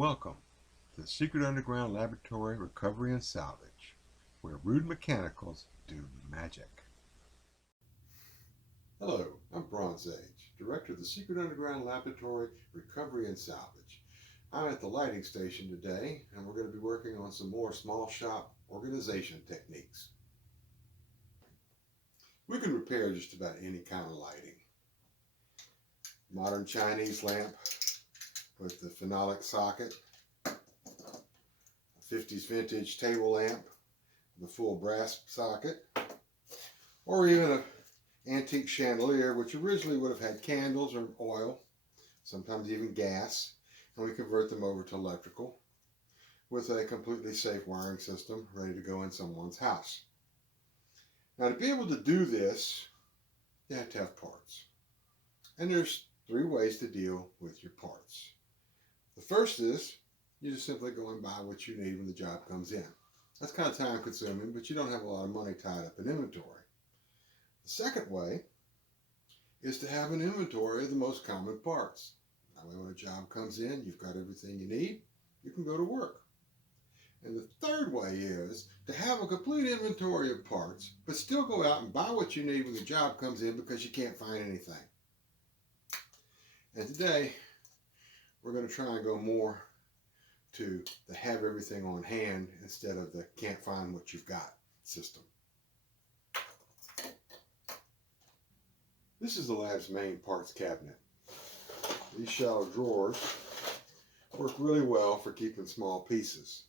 Welcome to the Secret Underground Laboratory Recovery and Salvage, where rude mechanicals do magic. Hello, I'm Bronze Age, Director of the Secret Underground Laboratory Recovery and Salvage. I'm at the lighting station today, and we're going to be working on some more small shop organization techniques. We can repair just about any kind of lighting. Modern Chinese lamp with the phenolic socket, a 50s vintage table lamp with a full brass socket, or even an antique chandelier which originally would have had candles or oil, sometimes even gas, and we convert them over to electrical with a completely safe wiring system ready to go in someone's house. Now, to be able to do this, you have to have parts. And there's three ways to deal with your parts. The first is you just simply go and buy what you need when the job comes in. That's kind of time consuming, but you don't have a lot of money tied up in inventory. The second way is to have an inventory of the most common parts. That way when a job comes in, you've got everything you need, you can go to work. And the third way is to have a complete inventory of parts, but still go out and buy what you need when the job comes in because you can't find anything. And today, we're going to try and go more to the have everything on hand instead of the can't find what you've got system. This is the lab's main parts cabinet. These shallow drawers work really well for keeping small pieces.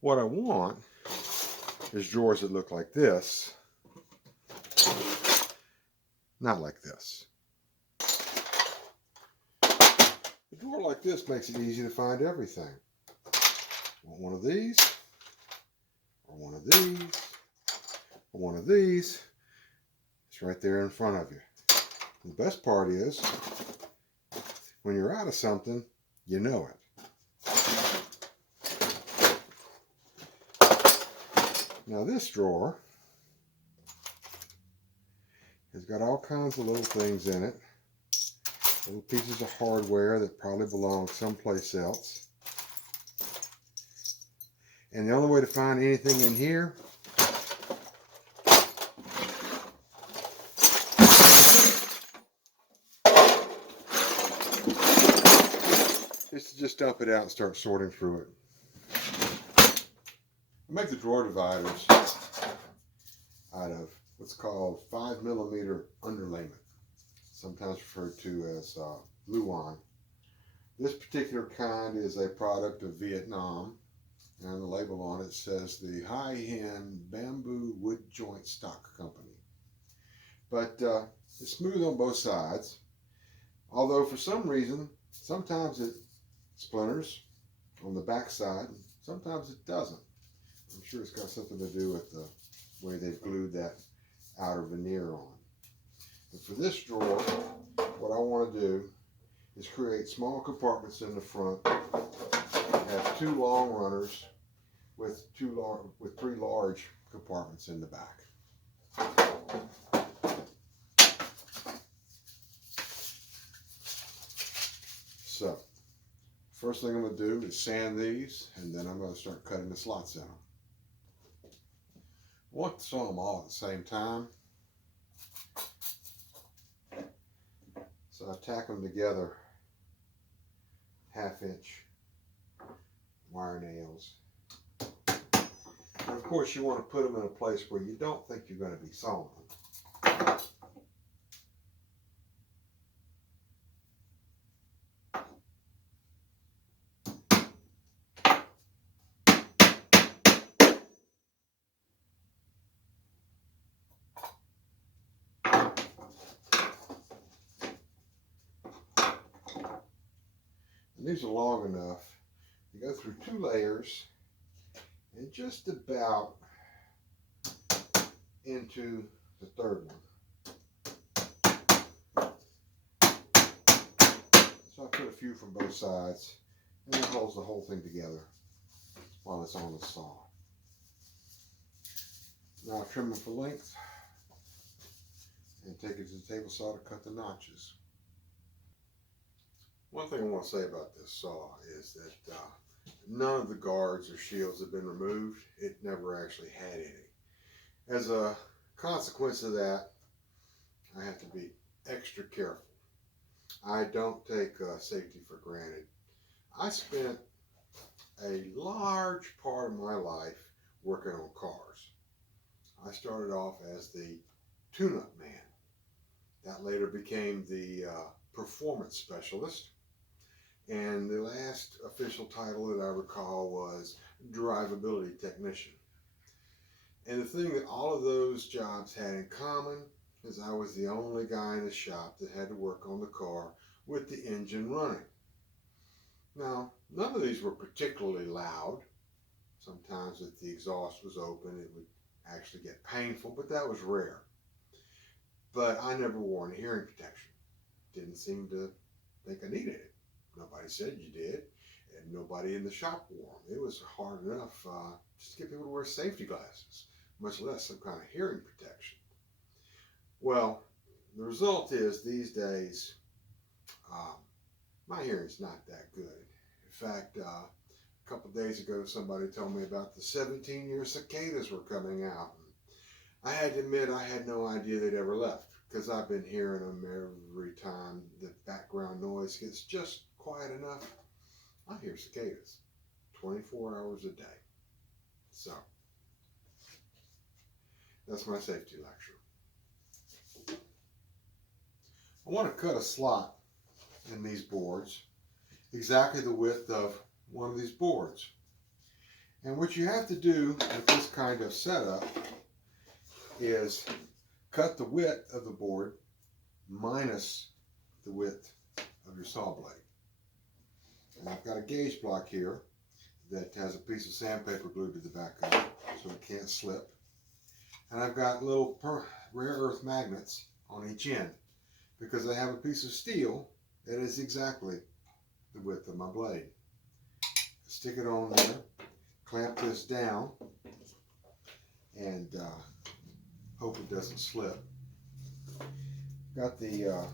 What I want is drawers that look like this, not like this. A drawer like this makes it easy to find everything. Want one of these, or one of these, or one of these. It's right there in front of you. The best part is, when you're out of something, you know it. Now this drawer has got all kinds of little things in it. Little pieces of hardware that probably belong someplace else. And the only way to find anything in here is to just dump it out and start sorting through it. I make the drawer dividers out of what's called 5mm underlayment, sometimes referred to as Luan. This particular kind is a product of Vietnam, and the label on it says the high-end bamboo wood joint stock company. But it's smooth on both sides, although for some reason, sometimes it splinters on the back side, and sometimes it doesn't. I'm sure it's got something to do with the way they've glued that outer veneer on. But for this drawer, what I want to do is create small compartments in the front, have two long runners with three large compartments in the back. So, first thing I'm going to do is sand these, and then I'm going to start cutting the slots in them. I want to sew them all at the same time. So I tack them together 1/2-inch wire nails. And of course you want to put them in a place where you don't think you're going to be sewing them. And these are long enough to go through 2 layers and just about into the third one. So I put a few from both sides, and that holds the whole thing together while it's on the saw. Now I trim them for length and take it to the table saw to cut the notches. One thing I want to say about this saw is that none of the guards or shields have been removed. It never actually had any. As a consequence of that, I have to be extra careful. I don't take safety for granted. I spent a large part of my life working on cars. I started off as the tune-up man. That later became the performance specialist. And the last official title that I recall was drivability technician. And the thing that all of those jobs had in common is I was the only guy in the shop that had to work on the car with the engine running. Now, none of these were particularly loud. Sometimes if the exhaust was open, it would actually get painful, but that was rare. But I never wore any hearing protection. Didn't seem to think I needed it. Nobody said you did, and nobody in the shop wore them. It was hard enough just to get people to wear safety glasses, much less some kind of hearing protection. Well, the result is these days, my hearing's not that good. In fact, a couple of days ago, somebody told me about the 17-year cicadas were coming out. And I had to admit I had no idea they'd ever left, because I've been hearing them every time the background noise gets just quiet enough. I hear cicadas 24 hours a day. So, that's my safety lecture. I want to cut a slot in these boards exactly the width of one of these boards. And what you have to do with this kind of setup is cut the width of the board minus the width of your saw blade. And I've got a gauge block here that has a piece of sandpaper glued to the back of it so it can't slip. And I've got little rare earth magnets on each end because I have a piece of steel that is exactly the width of my blade. Stick it on there, clamp this down, and hope it doesn't slip. Got the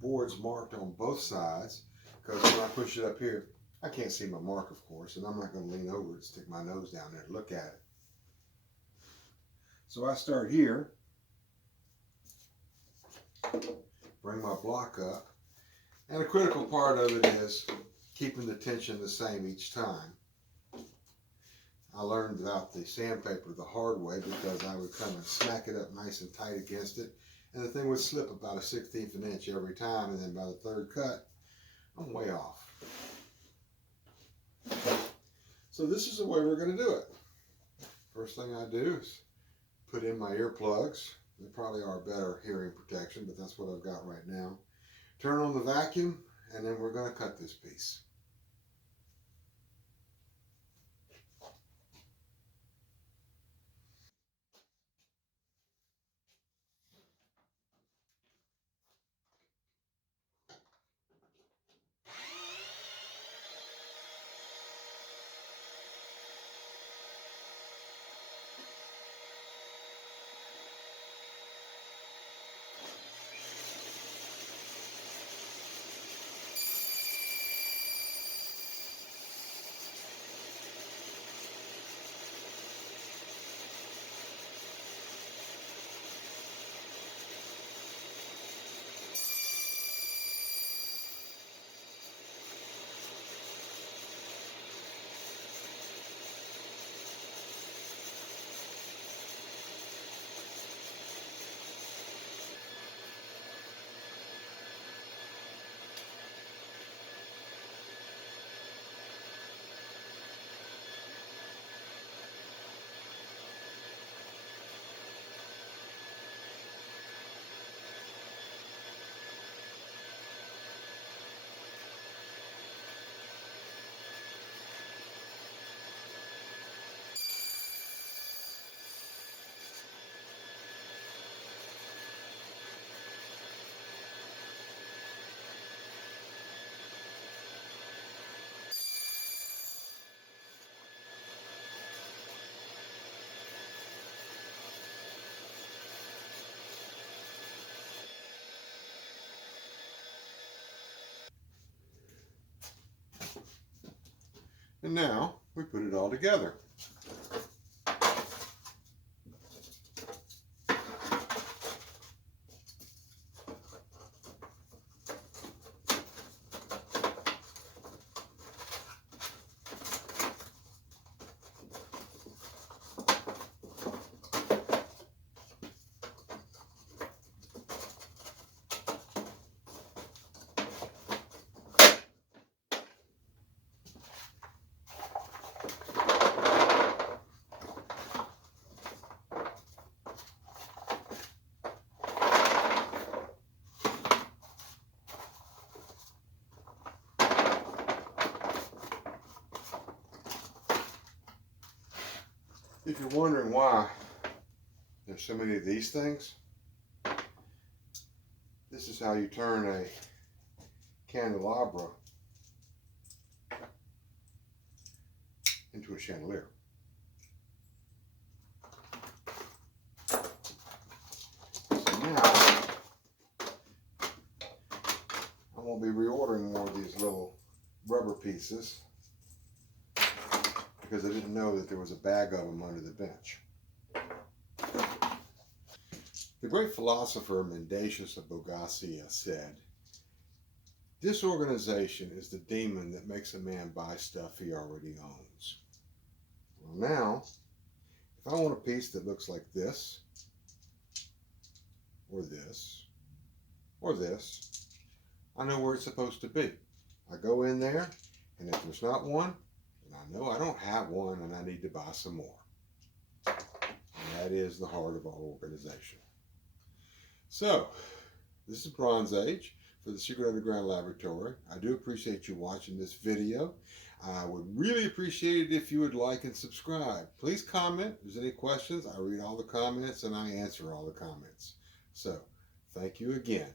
boards marked on both sides because when I push it up here, I can't see my mark, of course, and I'm not going to lean over and stick my nose down there to look at it. So I start here, bring my block up, and a critical part of it is keeping the tension the same each time. I learned about the sandpaper the hard way because I would come and smack it up nice and tight against it, and the thing would slip about 1/16 of an inch every time, and then by the third cut, I'm way off. So this is the way we're going to do it. First thing I do is put in my earplugs. They probably are better hearing protection, but that's what I've got right now. Turn on the vacuum, and then we're going to cut this piece. And now we put it all together. If you're wondering why there's so many of these things, this is how you turn a candelabra into a chandelier. So now I won't be reordering more of these little rubber pieces because I didn't know that there was a bag of them under the bench. The great philosopher Mendacious of Bogacia said, "Disorganization is the demon that makes a man buy stuff he already owns." Well, now, if I want a piece that looks like this, or this, or this, I know where it's supposed to be. I go in there, and if there's not one, then I know I don't have one and I need to buy some more. And that is the heart of all organization. So, this is Bronze Age for the Secret Underground Laboratory. I do appreciate you watching this video. I would really appreciate it if you would like and subscribe. Please comment. If there's any questions, I read all the comments and I answer all the comments. So, thank you again.